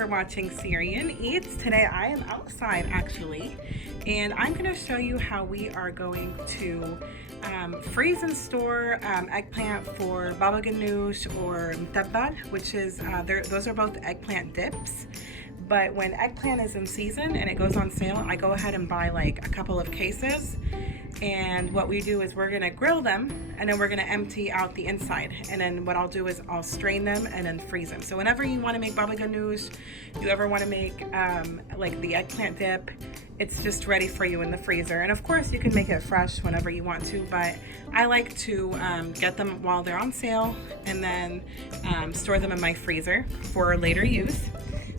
for watching Syrian Eats. Today I am outside actually, and I'm going to show you how we are going to freeze and store eggplant for baba ganoush or mtabbal, which is, those are both eggplant dips. But when eggplant is in season and it goes on sale, I go ahead and buy like a couple of cases. And what we do is we're gonna grill them and then we're gonna empty out the inside. And then what I'll do is I'll strain them and then freeze them. So whenever you wanna make baba ganoush, you ever wanna make like the eggplant dip, it's just ready for you in the freezer. And of course you can make it fresh whenever you want to, but I like to get them while they're on sale and then store them in my freezer for later use.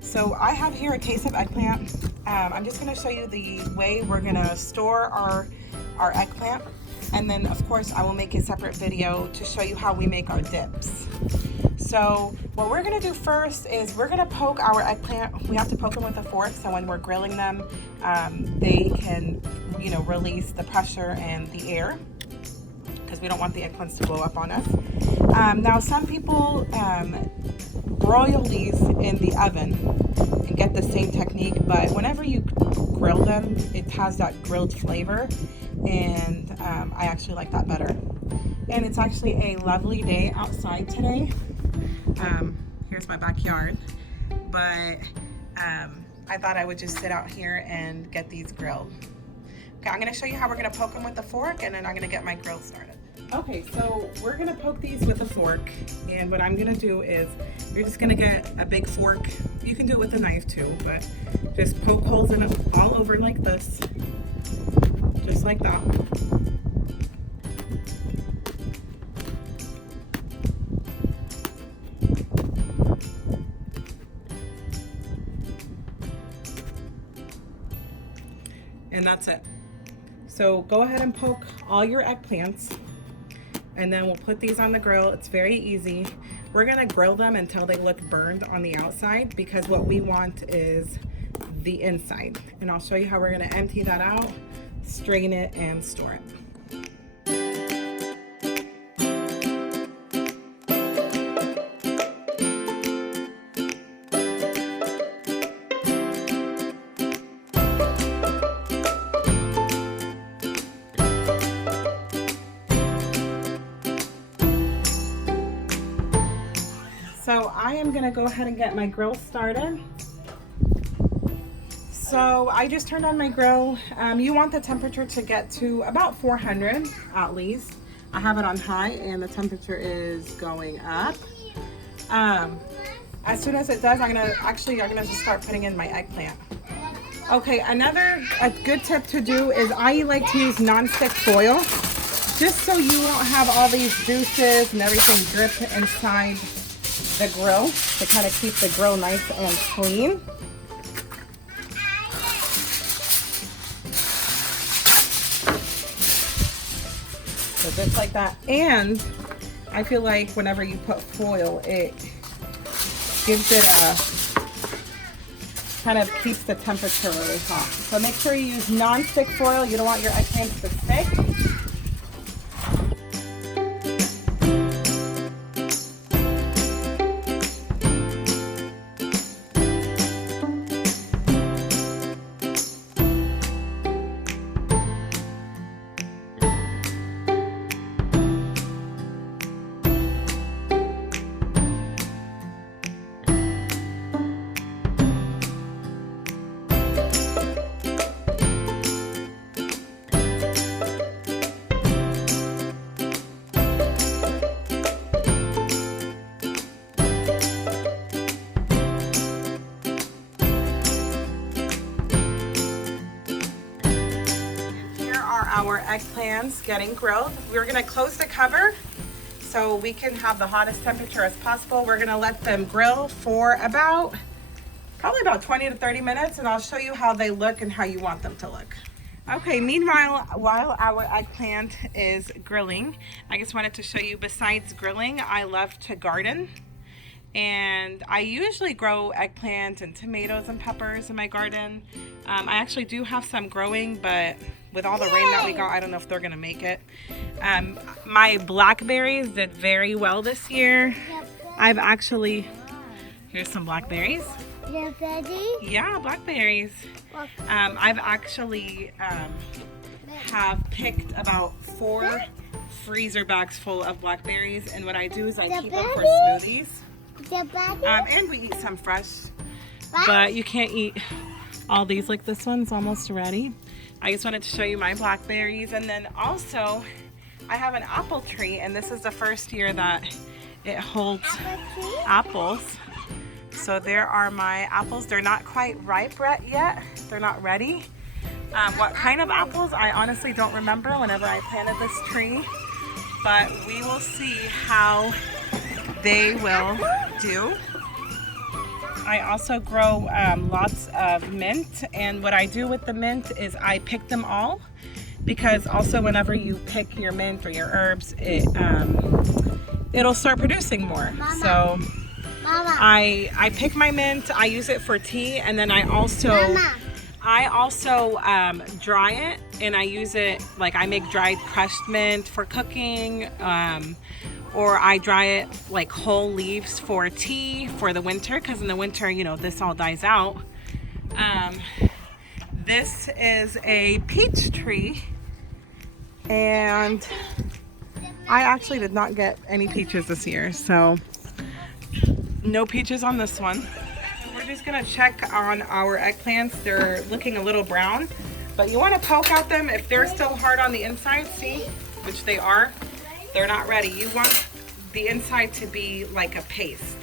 So I have here a case of eggplant. I'm just gonna show you the way we're gonna store our eggplant, and then of course I will make a separate video to show you how we make our dips. So what we're gonna do first is we're gonna poke our eggplant. We have to poke them with a fork so when we're grilling them, they can, you know, release the pressure and the air, because we don't want the eggplants to blow up on us. Now some people broil these in the oven and get the same technique, but whenever you grill them, it has that grilled flavor, and I actually like that better. And it's actually a lovely day outside today. Here's my backyard, but I thought I would just sit out here and get these grilled. Okay, I'm gonna show you how we're gonna poke them with the fork, and then I'm gonna get my grill started. Okay, so we're gonna poke these with a fork, and what I'm gonna do is you're just gonna get a big fork. You can do it with a knife too, but just poke holes in it all over like this, just like that. And that's it. So go ahead and poke all your eggplants, and then we'll put these on the grill. It's very easy. We're gonna grill them until they look burned on the outside, because what we want is the inside. And I'll show you how we're gonna empty that out, strain it, and store it. So I am gonna go ahead and get my grill started. So I just turned on my grill. You want the temperature to get to about 400 at least. I have it on high and the temperature is going up. As soon as it does, I'm gonna just start putting in my eggplant. Okay, a good tip to do is I like to use non-stick foil, just so you won't have all these juices and everything drip inside the grill, to kind of keep the grill nice and clean. So just like that. And I feel like whenever you put foil, it gives it kind of keeps the temperature really hot. So make sure you use non-stick foil. You don't want your eggplants to stick. Our eggplants getting grilled. We're gonna close the cover so we can have the hottest temperature as possible. We're gonna let them grill for probably about 20 to 30 minutes, and I'll show you how they look and how you want them to look. Okay, meanwhile, while our eggplant is grilling, I just wanted to show you, besides grilling, I love to garden. And I usually grow eggplant and tomatoes and peppers in my garden. I actually do have some growing, but with all the rain that we got, I don't know if they're gonna make it. My blackberries did very well this year. I've actually, here's some blackberries. Blackberry? Yeah, blackberries. I've actually have picked about 4 freezer bags full of blackberries, and what I do is I keep them for smoothies. And we eat some fresh, but you can't eat all these. Like this one's almost ready. I just wanted to show you my blackberries, and then also I have an apple tree, and this is the first year that it holds apples. So there are my apples. They're not quite ripe yet. They're not ready. What kind of apples? I honestly don't remember whenever I planted this tree, but we will see how they will do. I also grow lots of mint, and what I do with the mint is I pick them all, because also whenever you pick your mint or your herbs, it'll start producing more. Mama. So Mama. I pick my mint, I use it for tea, and then I also dry it, and I use it, like I make dried crushed mint for cooking, or I dry it like whole leaves for tea for the winter, because in the winter, you know, this all dies out. This is a peach tree, and I actually did not get any peaches this year, so no peaches on this one. We're just gonna check on our eggplants. They're looking a little brown, but you want to poke at them if they're still hard on the inside, see, which they are. They're not ready. You want the inside to be like a paste,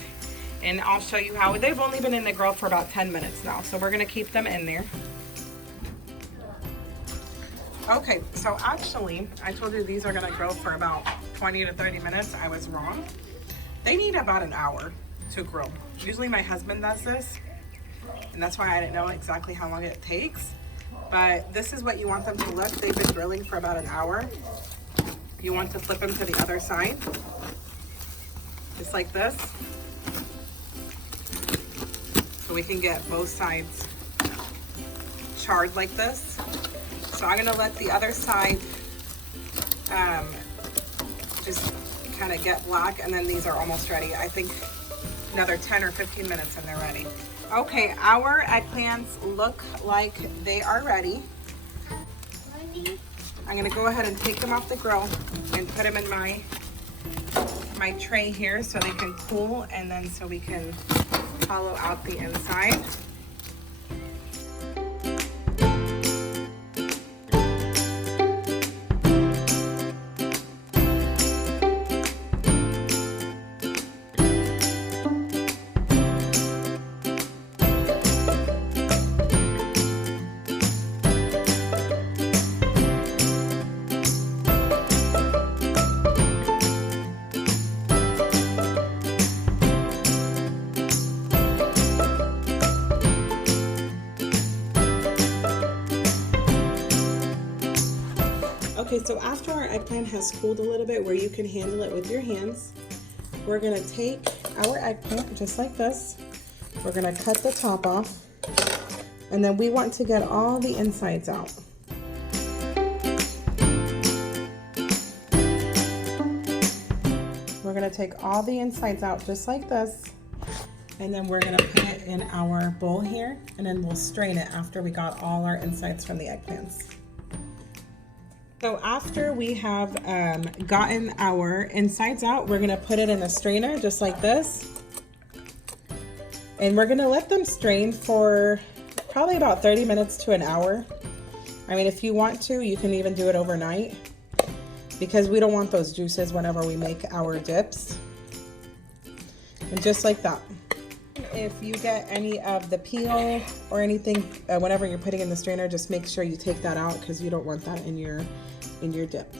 and I'll show you how. They've only been in the grill for about 10 minutes now, so we're gonna keep them in there. Okay, so actually, I told you these are gonna grow for about 20 to 30 minutes. I was wrong. They need about an hour to grow. Usually my husband does this, and that's why I didn't know exactly how long it takes. But this is what you want them to look. They've been grilling for about an hour. You want to flip them to the other side, just like this, so we can get both sides charred like this. So I'm gonna let the other side just kind of get black, and then these are almost ready. I think another 10 or 15 minutes and they're ready. Okay, our eggplants look like they are ready. I'm gonna go ahead and take them off the grill and put them in my tray here so they can cool, and then so we can hollow out the inside. Okay, so after our eggplant has cooled a little bit where you can handle it with your hands, we're gonna take our eggplant just like this. We're gonna cut the top off, and then we want to get all the insides out. We're gonna take all the insides out just like this, and then we're gonna put it in our bowl here, and then we'll strain it after we got all our insides from the eggplants. So after we have gotten our insides out, we're gonna put it in a strainer just like this. And we're gonna let them strain for probably about 30 minutes to an hour. I mean, if you want to, you can even do it overnight, because we don't want those juices whenever we make our dips. And just like that. If you get any of the peel or anything, whenever you're putting in the strainer, just make sure you take that out, because you don't want that in your dip.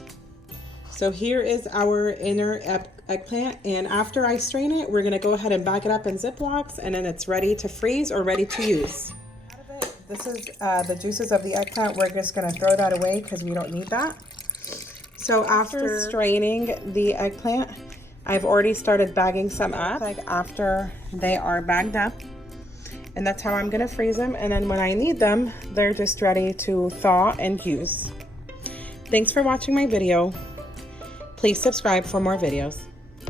So here is our inner eggplant, and after I strain it, we're gonna go ahead and bag it up in Ziplocs, and then it's ready to freeze or ready to use. This is the juices of the eggplant. We're just gonna throw that away because we don't need that. So after straining the eggplant, I've already started bagging some up, like after they are bagged up. And that's how I'm gonna freeze them. And then when I need them, they're just ready to thaw and use. Thanks for watching my video. Please subscribe for more videos.